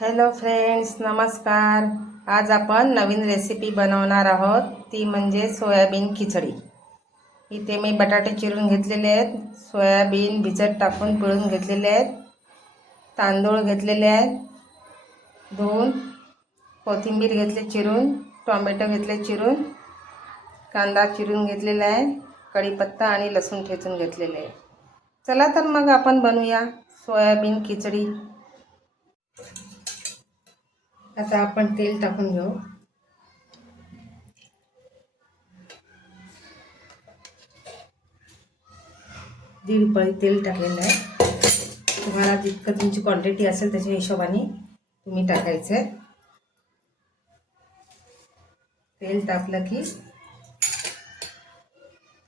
Hello friends, नमस्कार. आज आपण नवीन रेसिपी बनवणार आहोत, ती म्हणजे सोयाबीन खिचडी. इथे मी बटाटे चिरून घेतलेले आहेत, सोयाबीन भिजत टाकून पिळून घेतलेले आहेत, तांदूळ घेतलेले आहेत धुवून, कोथिंबीर घेतली चिरून, टोमॅटो घेतले चिरून, कांदा चिरून घेतलेला आहे, कढीपत्ता आणि लसूण ठेचून घेतलेले आहे. चला तर मग आपण बनवूया सोयाबीन खिचडी. आता आपण तेल टाकून घेऊ. दीड पळी तेल टाकलेलं आहे. तुम्हाला जितकं तुमची क्वांटिटी असेल त्याच्या हिशोबाने तुम्ही टाकायचं. तेल तापलं की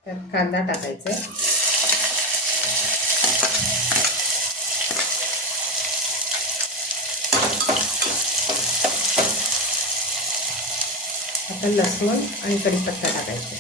त्यात कांदा टाकायचा. आता लसूण आणि कढीपत्ता टाकायचा.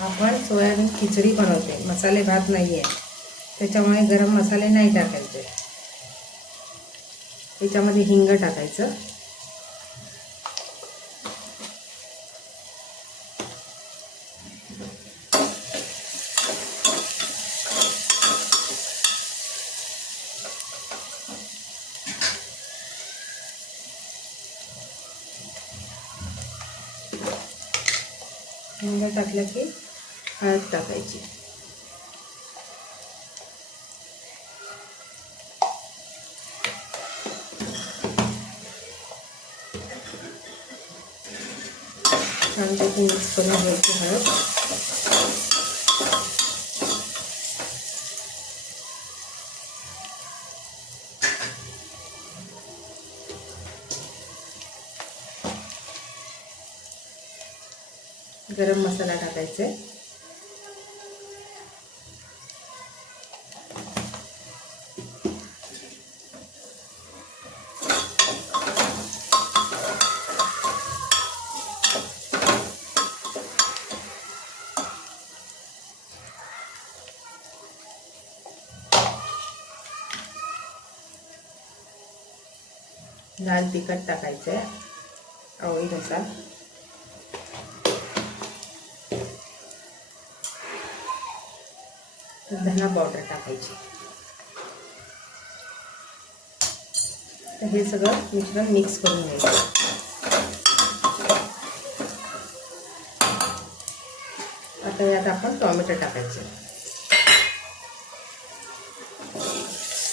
आपण सोयाबीन खिचडी बनवते, मसाले भात नाही आहे, त्याच्यामुळे गरम मसाले नाही टाकायचे. त्याच्यामध्ये हिंग टाकायचं. हिंग टाकलं की हळद टाकायची. छानपैकी मिक्स करून घ्यायची हळद. गरम मसाला टाकायचा. लाल तिखट टाकायचं आवडीनुसार. धना पावडर टाकायची. तर हे सगळं मिश्रण मिक्स करून घ्यायचं. आता यात आपण टोमॅटो टाकायचे.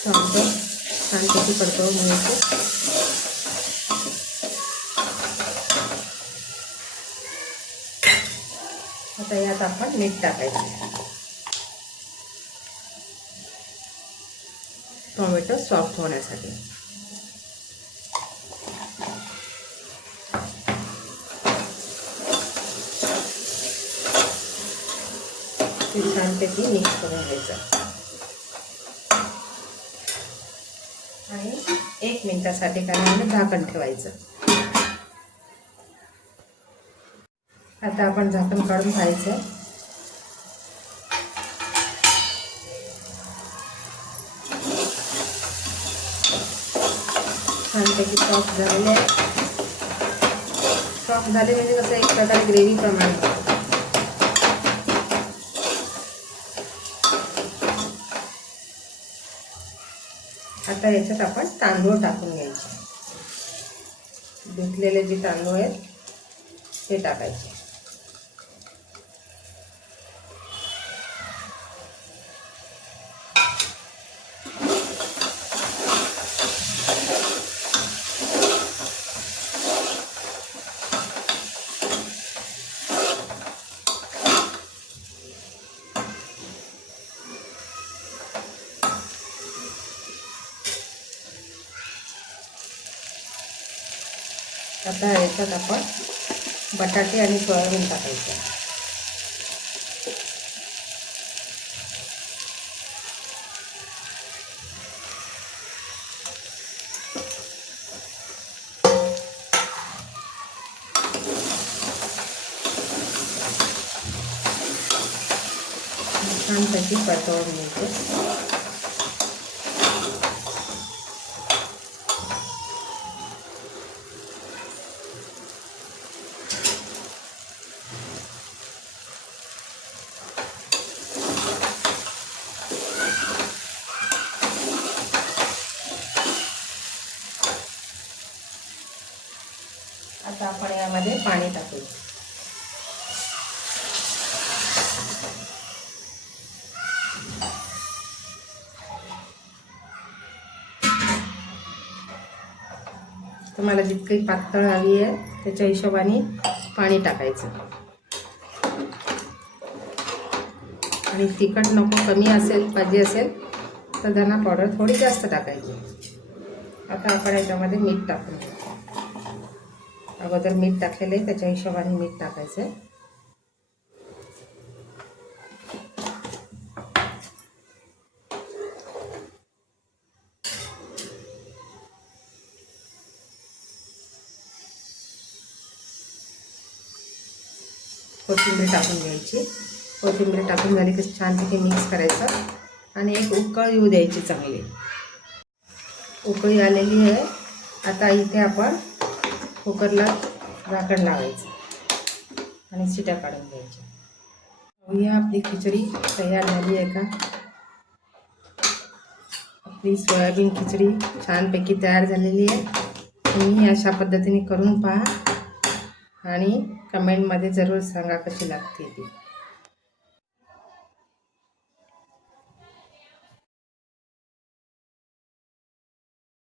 टोमॅटो छानपैकी परतवून घ्यायचे. आता यात आपण मीठ टाकायचे. टोमॅटो सॉफ्ट होण्यासाठी. ते छानपैकी मिक्स करून घ्यायचं आणि 1 मिनिटासाठी काय झाकण ठेवायचं. आता आपण झाकण काढून पाहायचं. छानपैकी सॉफ्ट झालेले आहे. सॉफ्ट झाले म्हणजे कसं एक प्रकारे ग्रेव्ही प्रमाणे. आता याच्यात आपण तांदूळ टाकून घ्यायचे. धुतलेले जे तांदूळ आहेत ते टाकायचे. आता याच्यात आपण बटाटे आणि सोयाबीन टाकायचं. छानपैकी परतवून घ्यायचे. आता आपण यामध्ये पाणी टाकू. तुम्हाला जितकी पातळ हवी आहे त्याच्या हिशोबाने पाणी टाकायचं. आणि तिखट नको कमी असेल पाहिजे असेल तर धना पावडर थोडी जास्त टाकायची. आता आपण याच्यामध्ये मीठ टाकून घेऊ. अगोदर मीठ टाकलेलं आहे त्याच्या हिशोबाने मीठ टाकायचं आहे. कोथिंबीर टाकून घ्यायची. कोथिंबीर टाकून झाली की छानपैकी मिक्स करायचं आणि एक उकळ येऊ द्यायची चांगली. उकळी आलेली आहे. आता इथे आपण कुकरला झाकण लावायचं आणि शिट्या काढून घ्यायच्या. बघूया आपली खिचडी तयार झाली आहे का. आपली सोयाबीन खिचडी छानपैकी तयार झालेली आहे. तुम्ही अशा पद्धतीने करून पहा आणि कमेंटमध्ये जरूर सांगा कशी लागते ती.